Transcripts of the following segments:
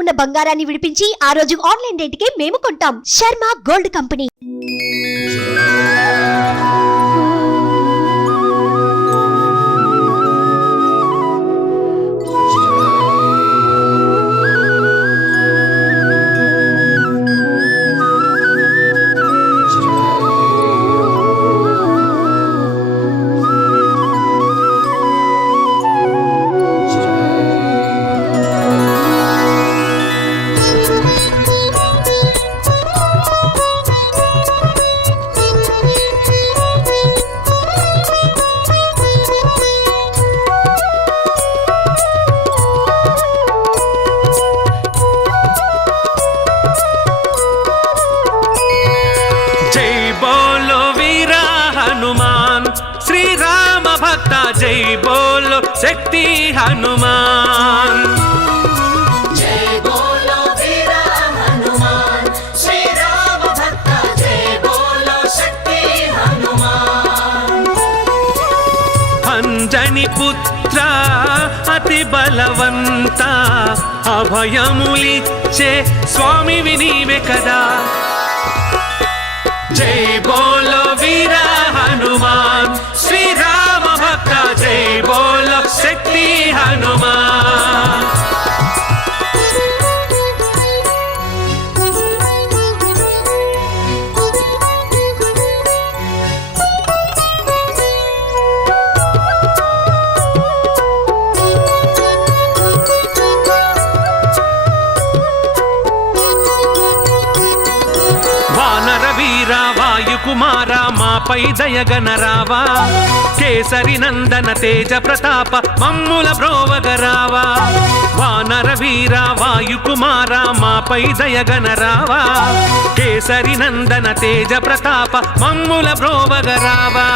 ఉన్న బంగారాన్ని విడిపించి ఆ రోజు ఆన్లైన్ రేటుకే మేము కొంటాం. Sharma gold company. जय बोलो शक्ति हनुमान, जय बोलो वीरा हनुमान, श्री राम भक्त जय बोलो शक्ति हनुमान। अंजनी पुत्र अति बलवंत अभयमुलिच्चे स्वामी विनीवे कदा। जय बोलो वीरा हनुमान, श्री राम भक्त जय बोलो शक्ति हनुमान। वीरा वायु कुमारा मापै दयगनरावा, केसरी नंदन तेज प्रताप मम्मुल ब्रोवगरावा। वानर वीरा वायु कुमारा मापै दयगनरावा, केसरी नंदन तेज प्रताप मम्मुल ब्रोवगरावा।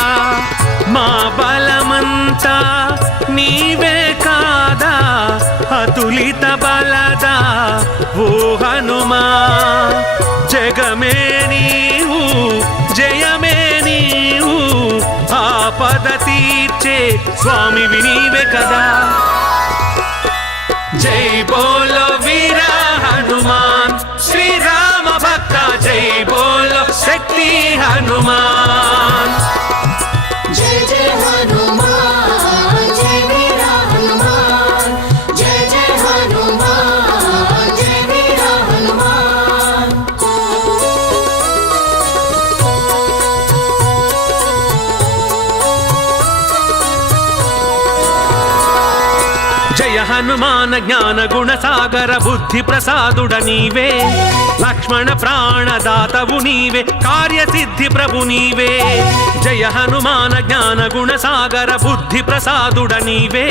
మా బలమంతా నీవే కాదా, అతులిత బలదా ఓ హనుమా। జగమే నీవు జయమే నీవు, ఆపద తీర్చే స్వామి వినీవే కదా। జై బోలో వీరా హనుమాన్, శ్రీ రామ భక్త జై బోలో శక్తి హనుమాన్। जय जय हनुमान, जय वीरा हनुमान, जय जय हनुमान, जय वीरा हनुमान। जय हनुमान ज्ञान गुण सागर बुद्धि प्रसादुड नीवे, लक्ष्मण प्राणदातवु नीवे कार्य सिद्धि प्रभु नीवे। जय हनुमान ज्ञान गुण सागर बुद्धि प्रसादुड नीवे,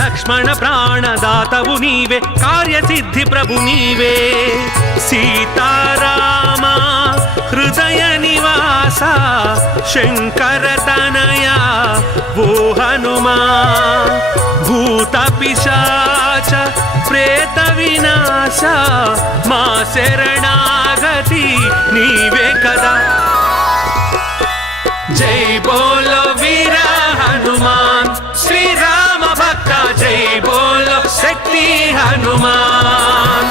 लक्ष्मण प्राणदातवु नीवे कार्य सिद्धि प्रभु नीवे। सीताराम हृदय निवास शंकर तनया वो हनुमान। भूत पिशाच प्रेत विनाश मा शरणागति नीवे कदा। जय बोलो वीरा हनुमान, श्री राम भक्त जय बोलो शक्ति हनुमान।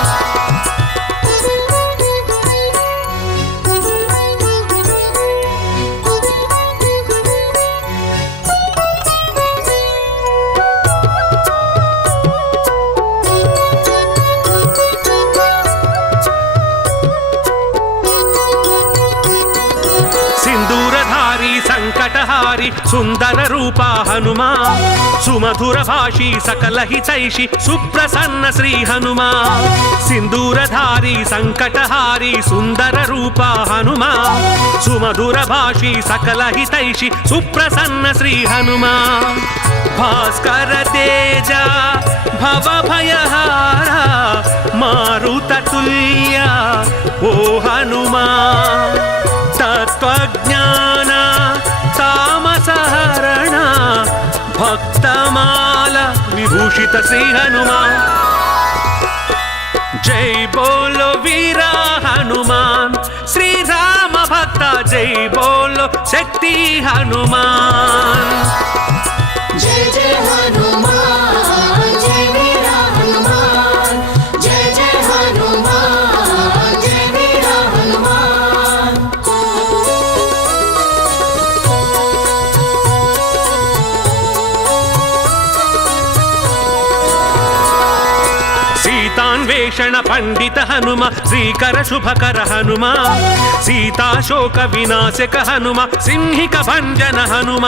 संकटहारी सुंदर रूपा हनुमा, सुमधुर भाषी सकल हितैषी सुप्रसन्न श्री हनुमा। सिंदूरधारी संकटहारी सुंदर रूपा हनुमा, सुमधुर भाषी सकल हितैषी सुप्रसन्न श्री हनुमा। भास्कर तेजा भव भयहारा मारुत तुल्य ओ हनुमा। तत्वज्ञान तामसहरण भक्तमाल विभूषित श्री हनुमान। जय बोलो वीरा हनुमान, श्री राम भक्त जय बोलो शक्ति हनुमान। जय जय हनुमान, जय वीरा हनुमान, जय जय సీతాన్వేషణ పండిత హనుమ శ్రీకర శుభకర హనుమ సీతాశోక వినాశక హనుమ సింహిక భంజన హనుమ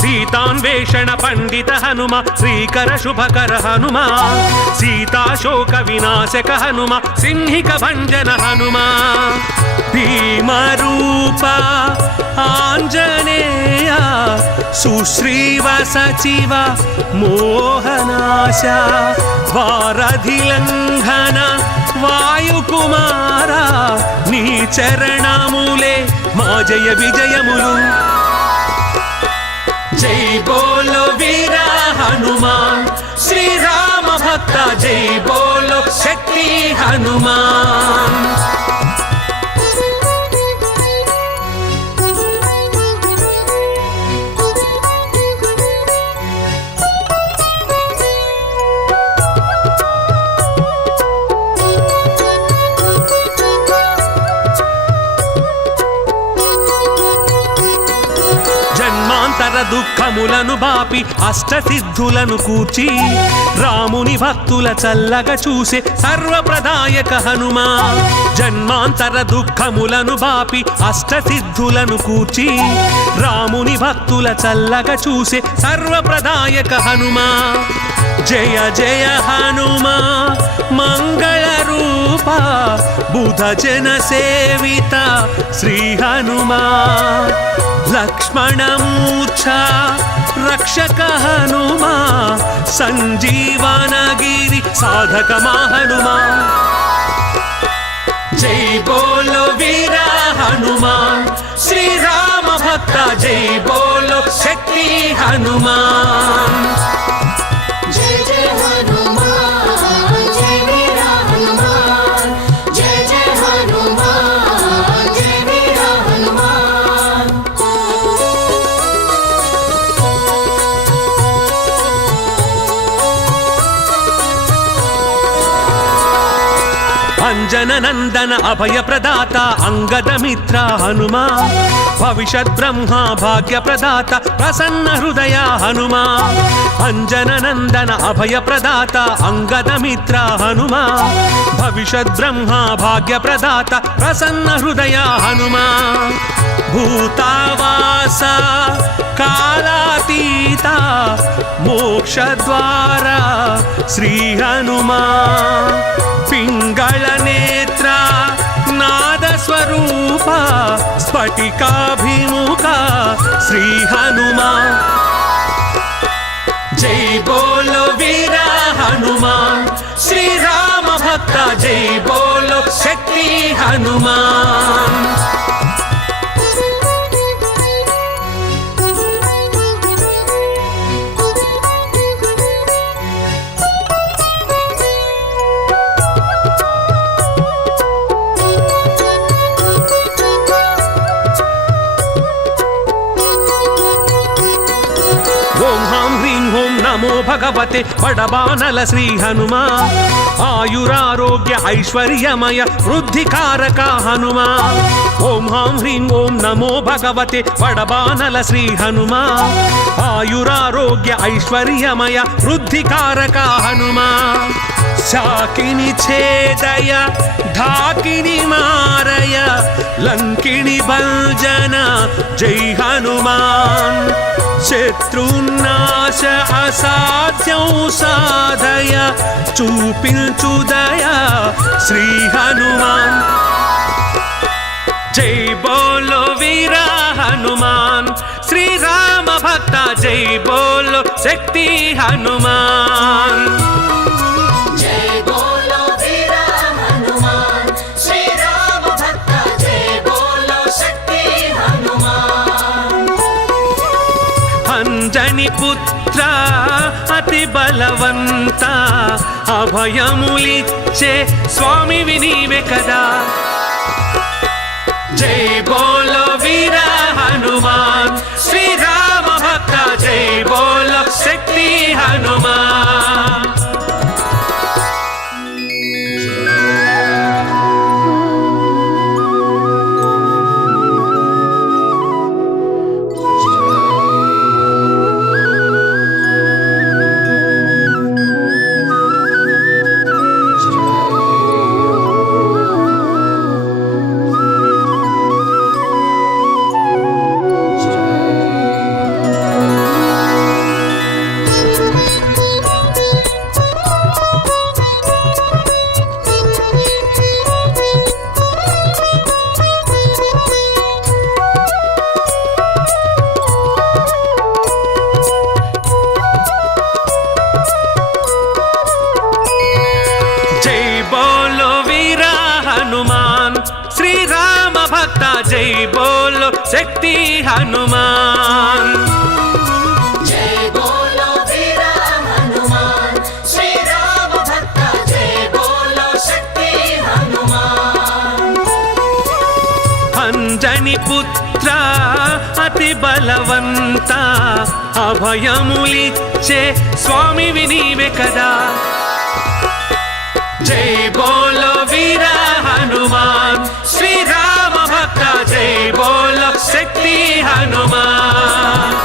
సీతాన్వేషణ పండిత హనుమ శ్రీకర శుభకర హనుమ సీతాశోక వినాశక హనుమ సింహిక భంజన హనుమ భీమరూప ఆంజనేయ సుశ్రీవ సచివ మోహనాశ వారధిలంఘన వాయుకుమార నీ చరణములే మా జయ విజయములు జై బోలో వీర హనుమాన్ శ్రీరామ భక్త జై బోలో శక్తి హనుమాన్ దుఃఖములను బాపి అష్టసిద్ధులను కూర్చి రాముని భక్తుల చల్లగా చూసే సర్వప్రదాయక హనుమా జన్మాంతర దుఃఖములను బాపి అష్టసిద్ధులను కూర్చి రాముని భక్తుల చల్లగా చూసే సర్వప్రదాయక హనుమా జయ జయ హనుమా మంగళ రూప బుధ జన సేవిత శ్రీ హనుమా లక్ష్మణమూర్ఛ రక్షక హనుమా సంజీవనగిరి సాధక హనుమా జై బోలో వీర హనుమాన్ శ్రీరామ భక్త జై బోలో శక్తి హనుమాన్ జై జయ హనుమాన్ జయ వీర హనుమాన్ జయ జయ హనుమాన్ జయ వీర హనుమాన్ అంజన నందన అభయ ప్రదాత అంగద మిత్ర హనుమా భవిష్యత్ బ్రహ్మ భాగ్య ప్రదాత ప్రసన్న హృదయ హనుమా అంజన నందన అభయ ప్రదాత అంగద మిత్ర హనుమా భవిష్యత్ బ్రహ్మ భాగ్య ప్రదాత ప్రసన్న హృదయ హనుమా భూతావాస కాలాతీత మోక్షద్వార శ్రీ హనుమా పింగళ నేత్ర నాద స్వరూప స్ఫటికాభిముఖ శ్రీ హనుమా జై బోలో వీర హనుమాన్ శ్రీరామ భక్త జై బోలో శక్తి హనుమాన్ నమో భగవతే పడబానల శ్రీ హనుమా ఆయురారోగ్య ఐశ్వర్యమయ వృద్ధికారక హనుమా ఓం హాం హ్రీం ఓం నమో భగవతే పడబానల శ్రీ హనుమా ఆయురారోగ్య ఐశ్వర్యమయ వృద్ధికారక హనుమా శాకిని ఛేదయ ఢాకిని మారయ లంకిని భంజన జై హనుమాన్ శత్రునాశ అసాధ్యం సాధయ చూపించుదయ శ్రీ హనుమాన్ జై బోలో వీర హనుమాన్ శ్రీరామ భక్త జై బోలో శక్తి హనుమాన్ జై బోలో వీర హనుమాన్ శ్రీరామ భక్త జై బోలో శక్తి హనుమాన్ అంజని పుత్ర అతి బలవంత అభయములిచ్చే స్వామి వినీవే కదా జై బోలో వీర హనుమాన్ శ్రీరామ భక్త జై బోలో శక్తి హనుమాన్ జై బోలో శక్తి హనుమాన్ जय बोलो वीर हनुमान श्री राम भक्त जय बोलो शक्ति हनुमान అంజని పుత్ర అతి బలవంత అభయములిచ్చే స్వామివి నీవే కదా జై బోలో వీర హనుమాన్ శ్రీరామ భక్త జై బోలో శక్తి హనుమాన్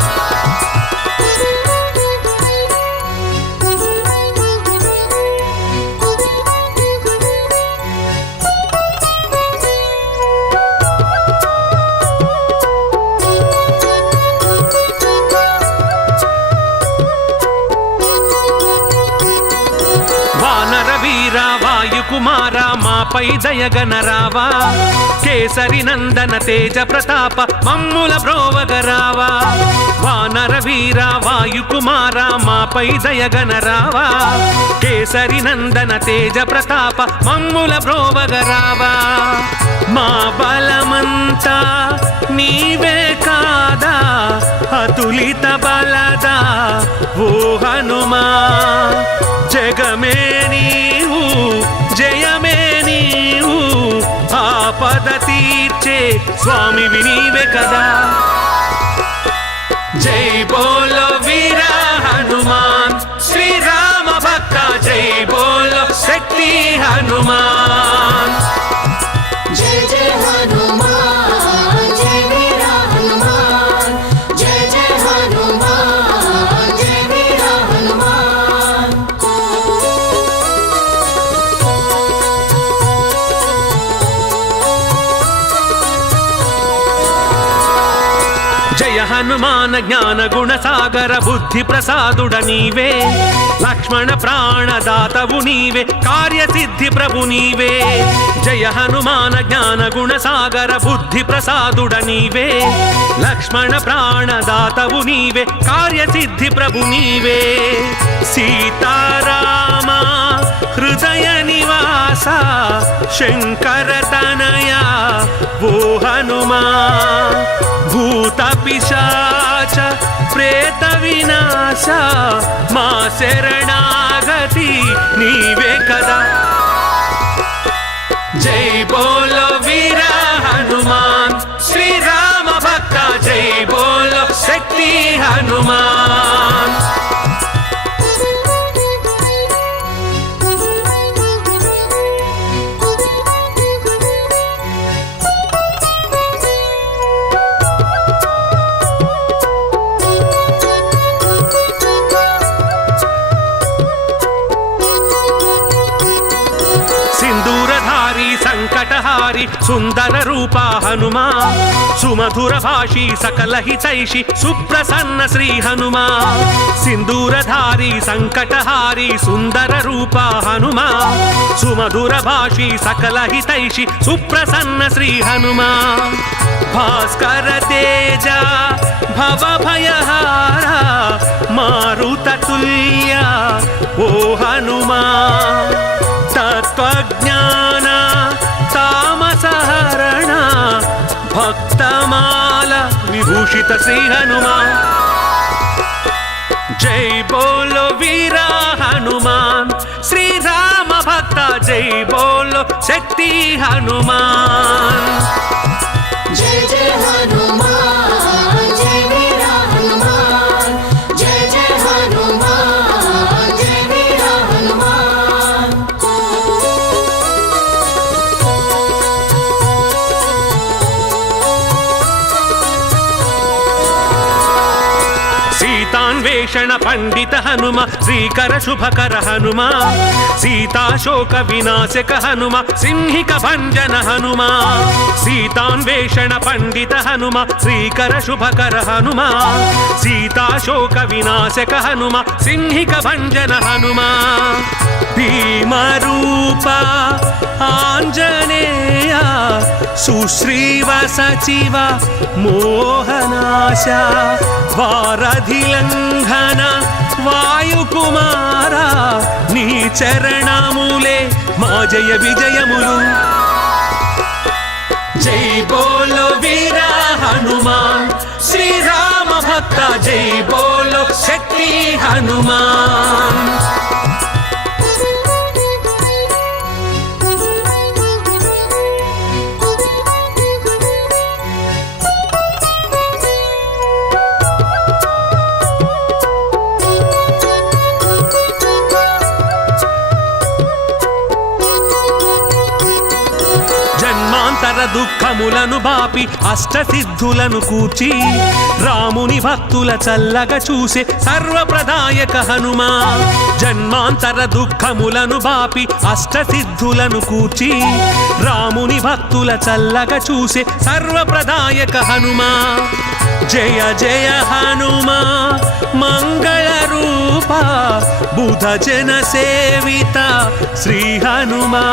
వానర వీర వాయుకుమార మాపై దయగనరావా కేసరి నందన తేజ ప్రతాప మమ్ముల బ్రోవగరావా వానర వీర వాయుకుమార మాపై దయగనరావా కేసరి నందన తేజ ప్రతాప మమ్ముల బ్రోవగరావా మా బలమంతా నీవే కాదా అతులిత బలదా ఓ హనుమా జగమే నీవు జయమే నీవు ఆపద తీర్చే స్వామివి నీవే కదా జై బోలో వీర హనుమాన్ శ్రీరామ భక్త జై బోలో శక్తి హనుమాన్ जय जय हनुमान जय वीर हनुमान जय जय हनुमान जय वीर हनुमान జయ హనుమాన జ్ఞాన గుణ సాగర బుద్ధి ప్రసాదుడ నీవే లక్ష్మణ ప్రాణదాతవు నీవే కార్యసిద్ధి ప్రభు నీవే జయ హనుమాన జ్ఞాన గుణ సాగర బుద్ధి ప్రసాదుడ నీవే లక్ష్మణ ప్రాణదాతవు నీవే కార్యసిద్ధి ప్రభు నీవే సీతారామ హృదయ నివాస శంకర తనయ ఓ హనుమా భూత పిశాచ ప్రేత వినాశ మా శరణాగతి నీవే కదా జై బోలో వీర హనుమాన్ శ్రీరామ భక్త జై బోలో శక్తి హనుమాన్ సింధూరధారి సంకటహారి సుందర రూప హనుమా సుమధుర భాషి సకల హితైషి సుప్రసన్న శ్రీ హనుమా సింధూరధారి సంకటహారి సుందర రూప హనుమా సుమధుర భాషి సకల హితైషి సుప్రసన్న శ్రీ హనుమా భాస్కర తేజ భవ భయహార మారుత తుల్య ఓ హనుమా తత్వజ్ఞాన తామసహరణ భక్తమాల విభూషిత శ్రీ హనుమా జై బోలో వీర హనుమాన్ శ్రీరామ భక్త జై బోలో శక్తి హనుమాన్ जय जय हनुमान जय वीर हनुमान जय जय हनुमान जय वीर हनुमान సీతాన్వేషణ పండిత హనుమ శ్రీకర శుభకర హనుమ సీతాశోక వినాశక హనుమ సింహిక భంజన హనుమ సీతాన్వేషణ పండిత హనుమ శ్రీకర శుభకర హనుమ సీతాశోక వినాశక హనుమ సింహిక భంజన హనుమ భీమరూప ఆంజనేయ సుశ్రీవ సచివ మోహనాశ వారధిలంఘన వాయుకుమార నీ చరణములే మా జయ విజయములు జై బోలో వీర హనుమాన్ శ్రీరామ భక్త జై బోలో శక్తి హనుమాన్ జన్మాంతర దుఃఖములను బాపి అష్టసిద్ధులను కూర్చి రాముని భక్తుల చల్లగా చూసే సర్వప్రదాయక హనుమా జన్మాంతర దుఃఖములను బాపి అష్టసిద్ధులను కూర్చి రాముని భక్తుల చల్లగా చూసే సర్వప్రదాయక హనుమా జయ జయ హనుమా మంగళ రూప బుధ జన సేవిత శ్రీ హనుమా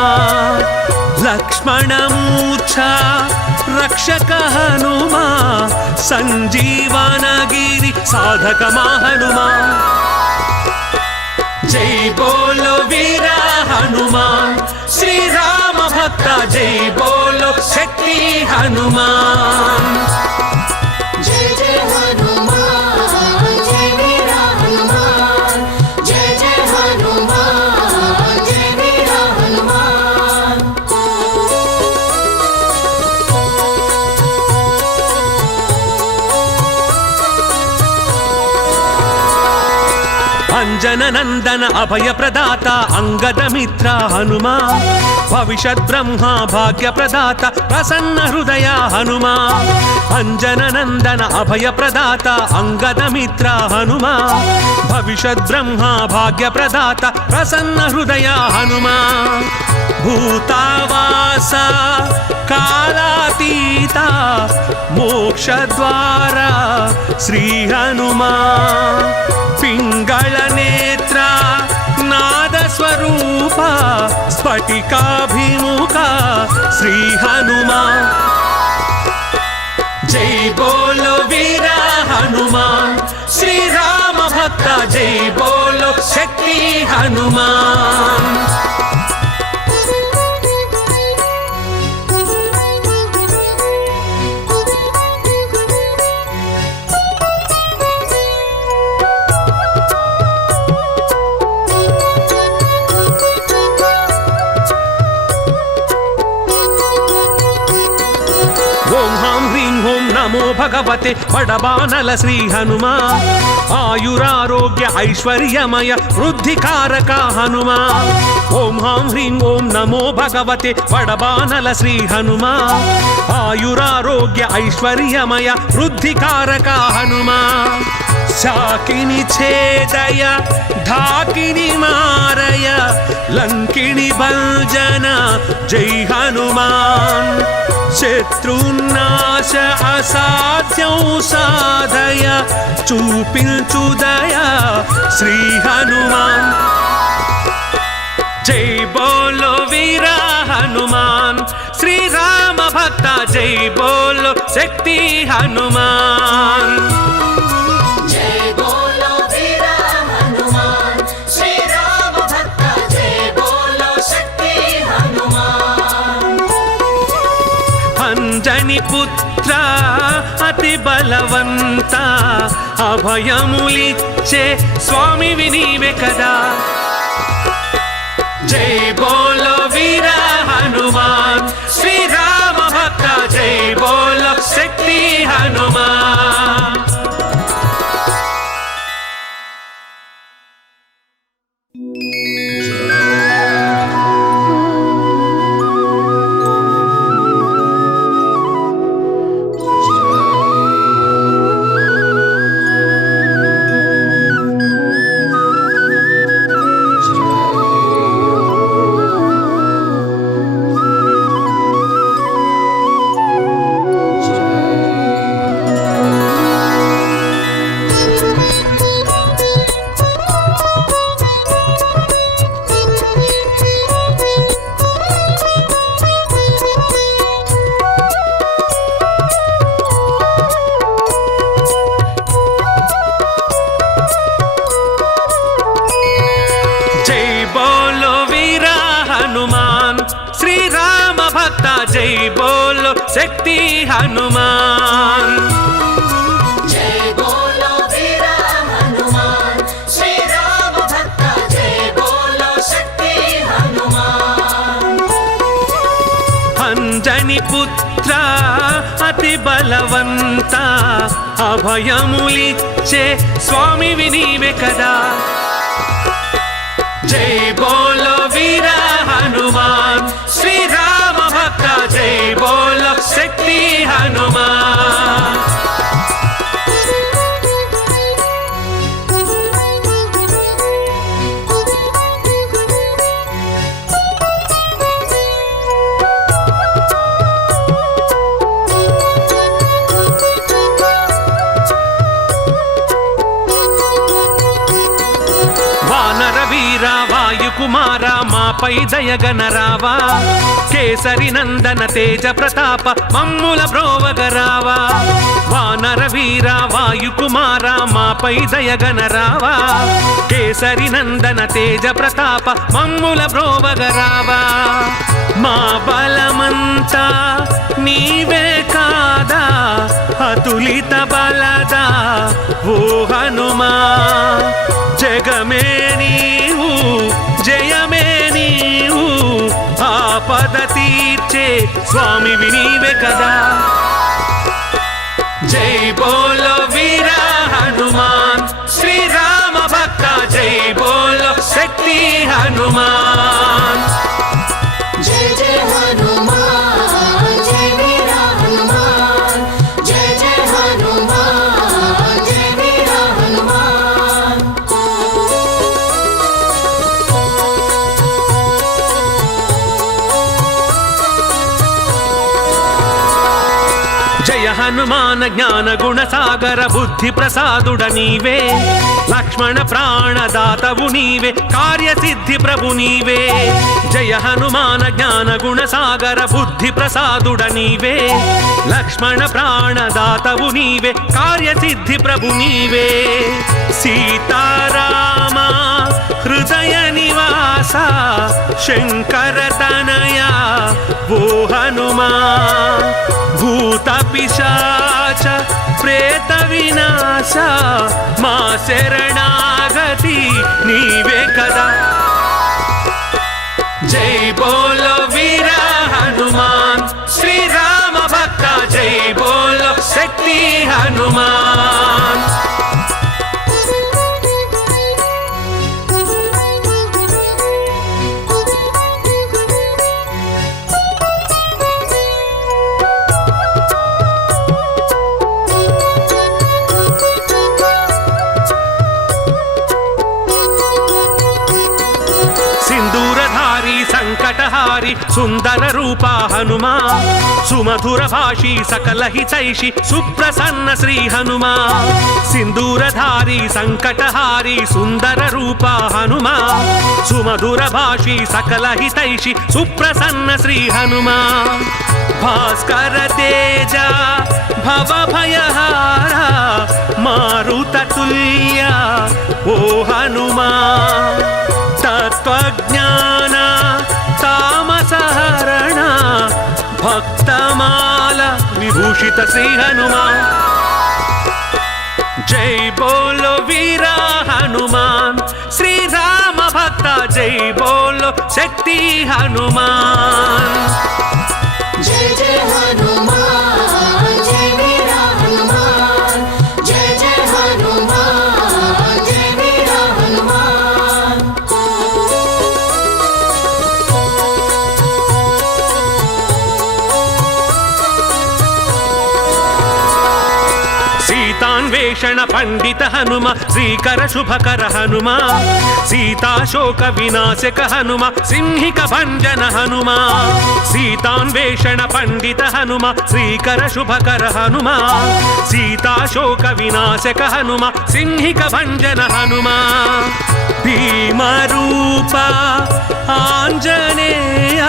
లక్ష్మణమూర్ఛ రక్షక హనుమా సంజీవనగిరి సాధక హనుమా జై బోలో వీర హనుమాన్ శ్రీరామ భక్త జై బోలో శక్తి హనుమాన్ జయ జయ హనుమాన్ జయ వీర హనుమాన్ జయ జయ హనుమాన్ జయ వీర హనుమాన్ అంజన నందన అభయ ప్రదాత అంగద మిత్ర హనుమా భవిష్యత్ బ్రహ్మ భాగ్య ప్రదాత ప్రసన్న హృదయ హనుమా అంజన నందన అభయ ప్రదాత అంగద మిత్ర హనుమా భవిష్యత్ బ్రహ్మ భాగ్య ప్రదాత ప్రసన్న హృదయ హనుమా భూతావాస కాలాతీత మోక్షద్వార శ్రీ హనుమా పింగళ నేత్ర నాద స్వరూప స్ఫటికాభిముఖ శ్రీ హనుమా జై బోలో వీర హనుమాన్ శ్రీరామ భక్త జై బోలో శక్తి హనుమాన్ ఓం హాం హ్రీం ఓం నమో భగవతే వడబానల శ్రీ హనుమా ఆయురారోగ్య ఐశ్వర్యమయ వృద్ధికారక హనుమా ఓం హాం హ్రీం ఓం నమో భగవతే వడబానల శ్రీ హనుమా ఆయురారోగ్య ఐశ్వర్యమయ వృద్ధికారక హనుమా శాకిని ఛేదయ ఢాకిని మారయ లంకిని భంజన జై హనుమాన్ శత్రునాశ అసాధ్యం సాధయ చూపించుదయ శ్రీ హనుమాన్ జై బోలో వీర హనుమాన్ శ్రీరామ భక్త జై బోలో శక్తి హనుమాన్ జయ బోలో వీర హనుమాన్ శ్రీరామ భక్త జయ బోలో శక్తి హనుమాన్ అంజని పుత్ర అతి బలవంత అభయములిచ్చే స్వామి వినీవే కదా జై బోలో వీర హనుమాన్ శ్రీరామ భక్త జై బోలో శక్తి హనుమాన్ జై బోలో వీర హనుమాన్ శ్రీరామ భక్త జై బోలో శక్తి హనుమాన్ जय बोलो वीर हनुमान श्री राम भक्त जय बोलो शक्ति हनुमान అంజని పుత్ర అతి బలవంత అభయములిచ్చే స్వామివి నీవే కదా జై బోలో వీర హనుమాన్ శ్రీరామ భక్త జై బోలో శక్తి హనుమాన్ వానర వీర వాయుకుమార మాపై దయగనరావా కేసరి నందన తేజ ప్రతాప మమ్ముల బ్రోవగరావా వానర వీర వాయుకుమార మాపై దయగనరావా కేసరి నందన తేజ ప్రతాప మమ్ముల బ్రోవగరావా మా బలమంతా నీవే కాదా అతులిత బలదా ఓ హనుమా జగమే నీవు జయమే నీవు ఆపద తీర్చే స్వామివి నీవే కదా జై బోలో వీర హనుమాన్ శ్రీరామ భక్త జై బోలో శక్తి హనుమాన్ जय जय हनुमान जय वीर हनुमान जय जय हनुमान जय वीर हनुमान జయ హనుమాన జ్ఞాన గుణ సాగర బుద్ధి ప్రసాదుడ నీవే లక్ష్మణ ప్రాణదాతవు నీవే కార్యసిద్ధి ప్రభు నీవే జయ హనుమాన జ్ఞాన గుణ సాగర బుద్ధి ప్రసాదుడ నీవే లక్ష్మణ ప్రాణదాతవు నీవే కార్యసిద్ధి ప్రభు నీవే సీతారామ హృదయ నివాస శంకర తనయ ఓ హనుమా భూత పిశాచ ప్రేత వినాశ మా శరణాగతి నీవే కదా జై బోలో వీర హనుమాన్ శ్రీరామ భక్త జై బోలో శక్తి హనుమాన్ సింధూరధారి సంకటహారి సుందర రూప హనుమా సుమధుర భాషి సకల హితైషి సుప్రసన్న శ్రీ హనుమా సింధూరధారి సంకటహారి సుందర రూప హనుమా సుమధుర భాషి సకల హితైషి సుప్రసన్న శ్రీ హనుమా భాస్కర తేజ భవ భయహార మారుత తుల్య ఓ హనుమా తత్వజ్ఞాన తామసహరణ భక్తమాల విభూషిత శ్రీ హనుమా జై బోలో వీర హనుమాన్ శ్రీరామ భక్త జై బోలో శక్తి హనుమాన్ जय जय हनुमान जय वीर हनुमान जय जय हनुमान जय वीर हनुमान సీతాన్వేషణ పండిత హనుమ శ్రీకర శుభకర హనుమ సీతాశోక వినాశక హనుమ సింహిక భంజన హనుమ సీతాన్వేషణ పండిత హనుమ శ్రీకర శుభకర హనుమ సీతాశోక వినాశక హనుమ సింహిక భంజన హనుమ భీమరూప ఆంజనేయ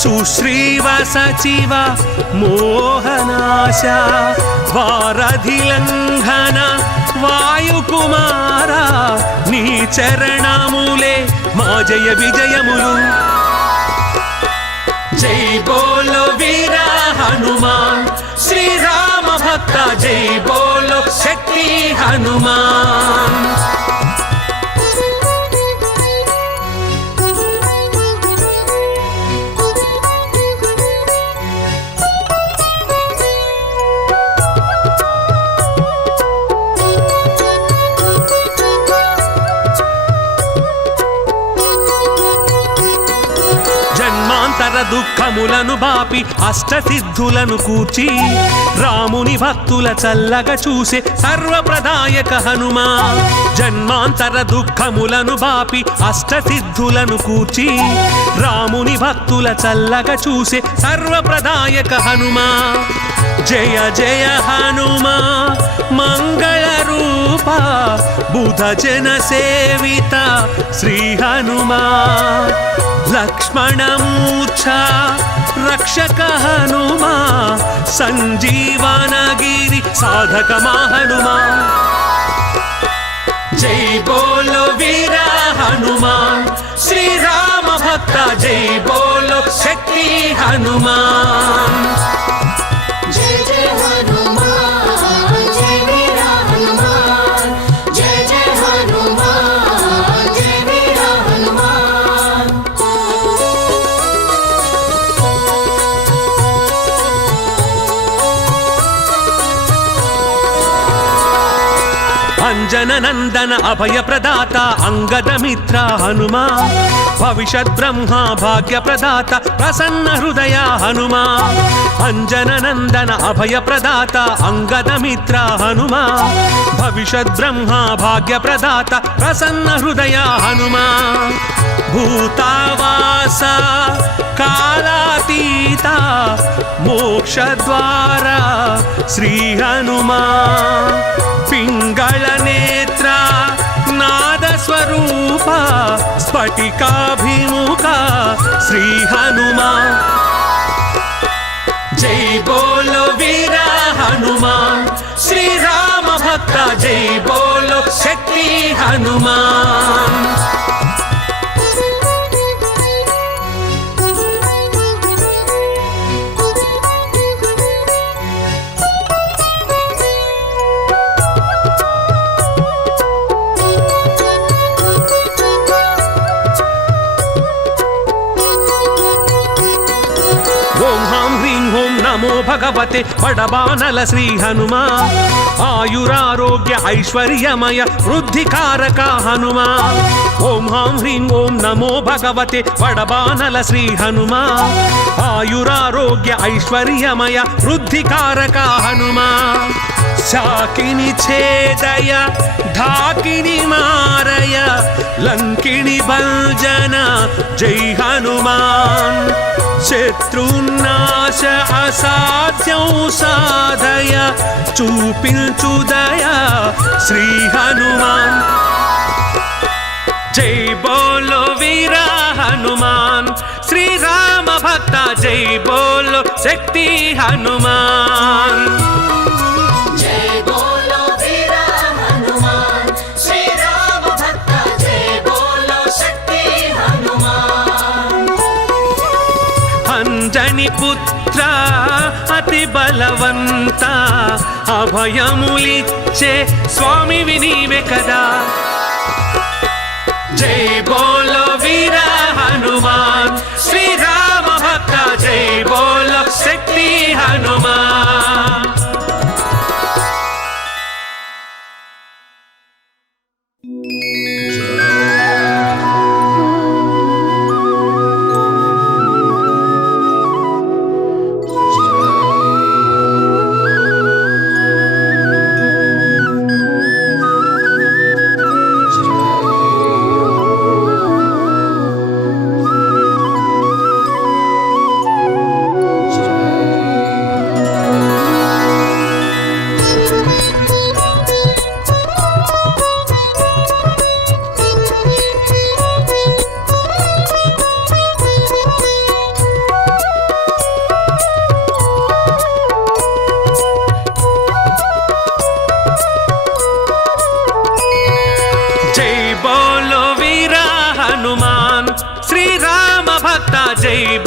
సుశ్రీవ సచివ మోహనాశ వారధిలంఘన వాయుకుమార నీ చరణములే మా జయ విజయములు జై బోలో వీర హనుమాన్ శ్రీరామ భక్త జై బోలో శక్తి హనుమాన్ జన్మాంతర దుఃఖములను బాపి అష్టసిద్ధులను కూర్చి రాముని భక్తుల చల్లగా చూసే సర్వప్రదాయక హనుమా జన్మాంతర దుఃఖములను బాపి అష్టసిద్ధులను కూర్చి రాముని భక్తుల చల్లగా చూసే సర్వప్రదాయక హనుమా జయ జయ హనుమా మంగళ రూప బుధ జన సేవిత శ్రీ హనుమా లక్ష్మణమూర్ఛ రక్షక హనుమా సంజీవనగిరి సాధక హనుమా జై బోలో వీర హనుమాన్ శ్రీరామ భక్త జై బోలో శక్తి హనుమాన్ జయ జయ హనుమాన్ జయ వీర హనుమాన్ జయ జయ హనుమాన్ జయ వీర హనుమాన్ అంజన నందన అభయ ప్రదాత అంగద మిత్ర హనుమా భవిష్యత్ బ్రహ్మ భాగ్య ప్రదాత ప్రసన్న హృదయ హనుమా అంజన నందన అభయ ప్రదాత అంగద మిత్ర హనుమా భవిష్యత్ బ్రహ్మ భాగ్య ప్రదాత ప్రసన్న హృదయ హనుమా భూతావాస కాలాతీత మోక్షద్వార శ్రీ హనుమా పింగళ నేత్ర నాద స్వరూప స్ఫటికాభిముఖ శ్రీ హనుమా జై బోలో వీర హనుమాన్ శ్రీరామ భక్త జై బోలో శక్తి హనుమాన్ ఓం హాం హ్రీం ఓం నమో భగవతే వడబానల శ్రీ హనుమా ఆయురారోగ్య ఐశ్వర్యమయ వృద్ధికారక హనుమా ఓం హాం హ్రీం ఓం నమో భగవతే వడబానల శ్రీ హనుమా ఆయురారోగ్య ఐశ్వర్యమయ వృద్ధికారక హనుమా శాకిని ఛేదయ ఢాకిని మారయ లంకిని భంజన జై హనుమాన్ శత్రునాశ అసాధ్యం సాధయ చూపించుదయ శ్రీ హనుమాన్ జై బోలో వీర హనుమాన్ శ్రీరామ భక్త జై బోలో శక్తి హనుమాన్ జయ బోలో వీర హనుమాన్ శ్రీరామ భక్త జయ బోలో శక్తి హనుమాన్ అంజని పుత్ర అతి బలవంత అభయములిచ్చే స్వామి వినీవే కదా జై బోలో వీర హనుమాన్ శ్రీరామ భక్త జై బోలో శక్తి హనుమాన్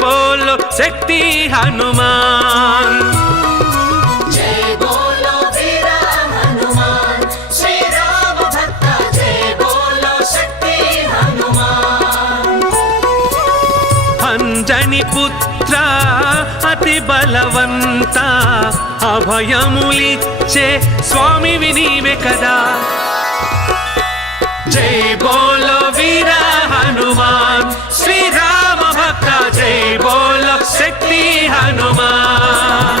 బోలో శక్తి హనుమాన్ जय बोलो वीर हनुमान श्री राम भक्त जय बोलो शक्ति हनुमान అంజని పుత్ర అతి బలవంత అభయములిచ్చే స్వామివి నీవే కదా జై బోలో వీర హనుమాన్ శ్రీరామ భక్త జై బోలో శక్తి హనుమాన్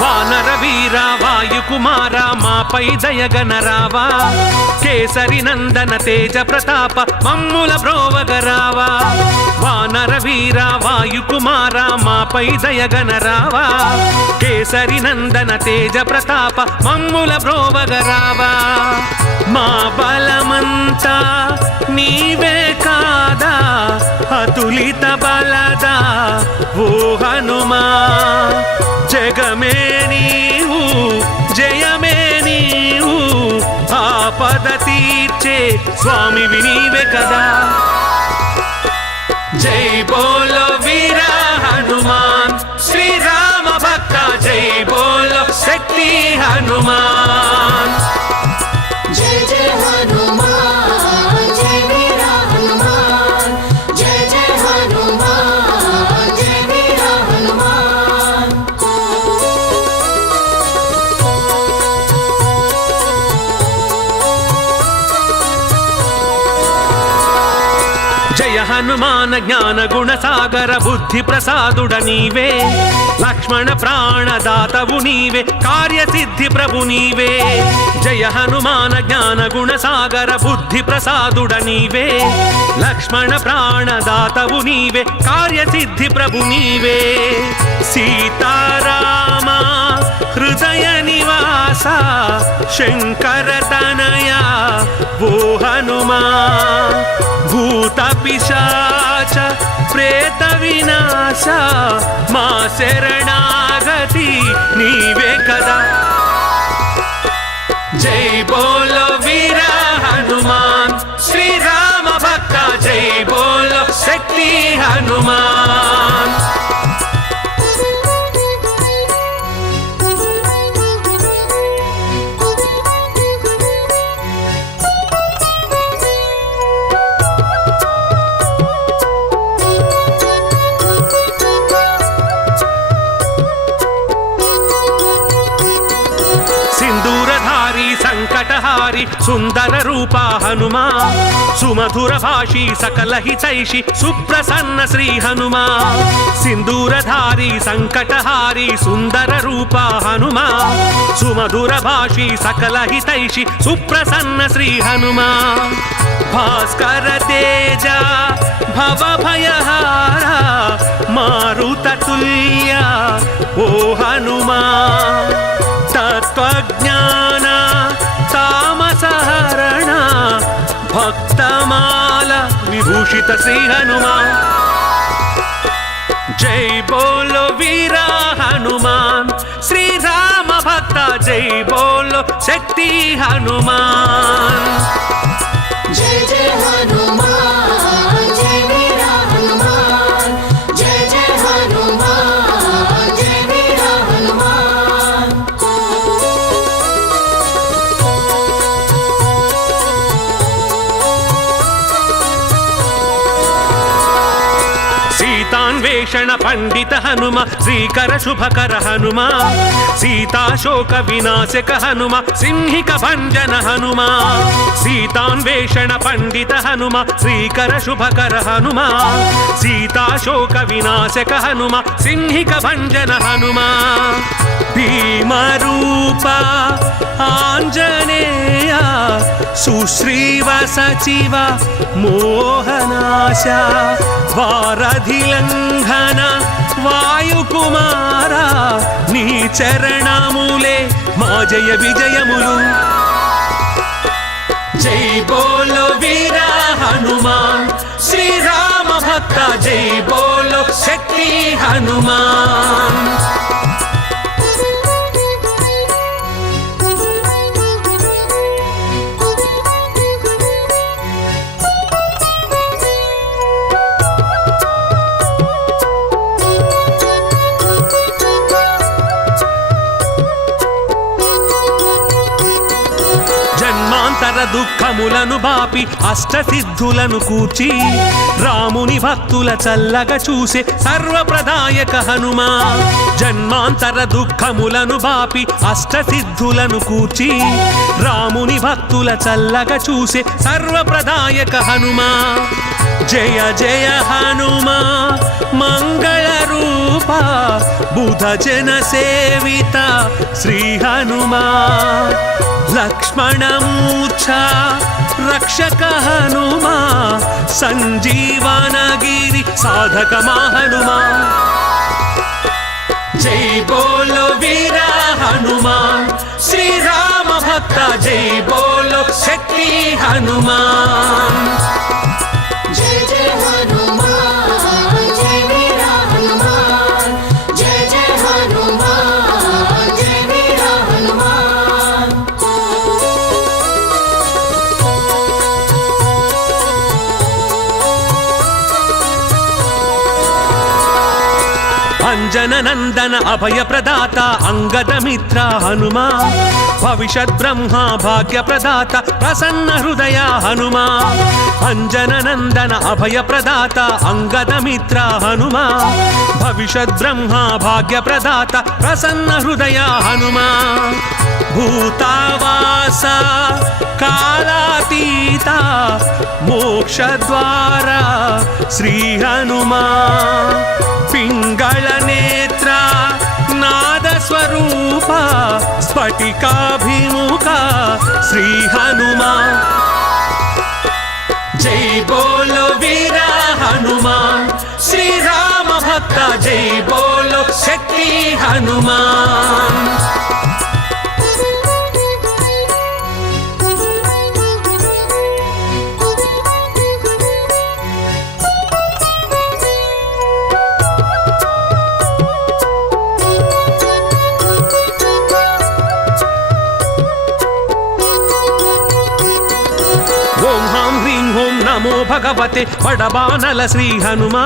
వానర వీర వాయుకుమార మాపై దయగనరావా కేసరి నందన తేజ ప్రతాప మమ్ముల బ్రోవగరావా వానర వీర వాయుకుమార మాపై దయగనరావా కేసరి నందన తేజ ప్రతాప మమ్ముల బ్రోవగరావా మా బలమంతా నీవే కాదా అతులిత బలదా ఓ హనుమా జగమే నీవు జయమే నీవు ఆపద తీర్చే స్వామివి నీవే కదా జై బోలో వీర హనుమాన్ శ్రీరామ భక్త జై బోలో శక్తి హనుమాన్ जय जय हनुमान जय वीर हनुमान जय जय हनुमान जय वीर हनुमान జయ హనుమాన జ్ఞాన గుణ సాగర బుద్ధి ప్రసాదుడ నీవే లక్ష్మణ ప్రాణదాతవు నీవే కార్యసిద్ధి ప్రభు నీవే జయ హనుమాన జ్ఞాన గుణ సాగర బుద్ధి ప్రసాదుడ నీవే లక్ష్మణ ప్రాణదాతవు నీవే కార్యసిద్ధి ప్రభు నీవే సీతారామ హృదయ నివాస శంకర తనయ ఓ హనుమా భూత పిశాచ ప్రేత వినాశ మా శరణాగతి నీవే కదా జై బోలో వీర హనుమాన్ శ్రీరామ భక్త జై బోలో శక్తి హనుమాన్ సింధూరధారి సంకటహారి సుందర రూప హనుమా సుమధుర భాషి సకల హితైషి సుప్రసన్న శ్రీ హనుమా సింధూరధారి సంకటహారి సుందర రూప హనుమా సుమధుర భాషి సకల హితైషి సుప్రసన్న శ్రీ హనుమా భాస్కర తేజ భవ భయహార మారుత తుల్య ఓ హనుమా తత్వజ్ఞాన తామసహరణ భక్తమాల విభూషిత శ్రీ హనుమా జై బోలో వీర హనుమాన్ శ్రీరామ భక్త జై బోలో శక్తి హనుమాన్ जय जय हनुमान जय वीर हनुमान जय जय हनुमान जय वीर हनुमान సీతాన్వేషణ పండిత హనుమ శ్రీకర శుభకర హనుమ సీతాశోక వినాశక హనుమ సింహిక భంజన హనుమ సీతాన్వేషణ పండిత హనుమ శ్రీకర శుభకర హనుమ సీతాశోక వినాశక హనుమ సింహిక భంజన హనుమ భీమరూప ఆంజనేయ సుశ్రీవ సచివ మోహనాశ వారధిలంఘన వాయుకుమార నీ చరణములే మా జయ విజయములు జై బోలో వీర హనుమాన్ శ్రీరామ భక్త జై బోలో శక్తి హనుమాన్ జన్మాంతర దుఃఖములను బాపి అష్టసిద్ధులను కూర్చి రాముని భక్తుల చల్లగా చూసే సర్వప్రదాయక హనుమా జన్మాంతర దుఃఖములను బాపి అష్టసిద్ధులను కూర్చి రాముని భక్తుల చల్లగా చూసే సర్వప్రదాయక హనుమా జయ జయ హనుమా మంగళ రూప బుధ జన సేవిత శ్రీ హనుమా లక్ష్మణమూర్ఛ రక్షక హనుమా సంజీవనగిరి సాధక హనుమా జై బోలో వీర హనుమాన్ శ్రీరామ భక్త జై బోలో శక్తి హనుమాన్ జయ జయ హనుమాన్ జయ వీర హనుమాన్ జయ జయ హనుమాన్ జయ వీర హనుమాన్ అంజన నందన అభయ ప్రదాత అంగద మిత్ర హనుమా భవిష్యత్ బ్రహ్మ భాగ్య ప్రదాత ప్రసన్న హృదయ హనుమా అంజన నందన అభయ ప్రదాత అంగద మిత్ర హనుమా భవిష్యత్ బ్రహ్మ భాగ్య ప్రదాత ప్రసన్న హృదయ హనుమా భూతావాస కాలాతీత మోక్షద్వార శ్రీ హనుమా పింగళ నేత్ర నాద స్వరూప స్ఫటికాభిముఖ శ్రీ హనుమా జై బోలో వీర హనుమాన్ శ్రీరామ భక్త జై బోలో శక్తి హనుమాన్ ఓం హాం హ్రీం ఓం నమో భగవతే వడబానల శ్రీ హనుమా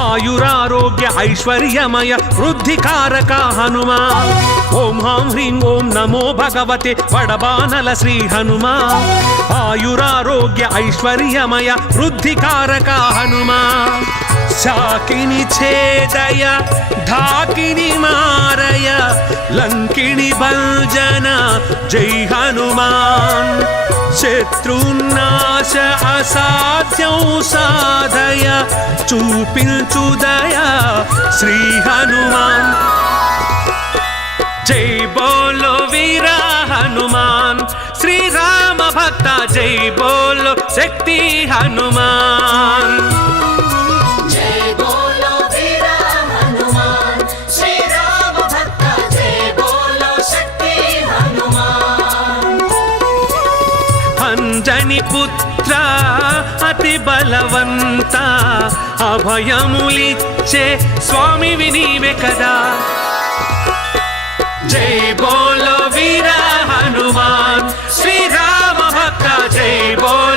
ఆయురారోగ్య ఐశ్వర్యమయ వృద్ధికారక హనుమా ఓం హాం హ్రీం ఓం నమో భగవతే వడబానల శ్రీ హనుమా ఆయురారోగ్య ఐశ్వర్యమయ వృద్ధికారక హనుమా శాకిని ఛేదయ ఢాకిని మారయ లంకిని భంజన జై హనుమాన్ శత్రునాశ అసాధ్యం సాధయ చూపించుదయ శ్రీ హనుమాన్ జై బోలో వీర హనుమాన్ శ్రీరామ భక్త జై బోలో శక్తి హనుమాన్ జయ బోలో వీర హనుమాన్ శ్రీరామ భక్త జయ బోలో శక్తి హనుమాన్ అంజని పుత్ర అతి బలవంత అభయములిచ్చే స్వామి వినీవే కదా జై బోలో వీర హనుమాన్ శ్రీరామ భక్త జై బోలో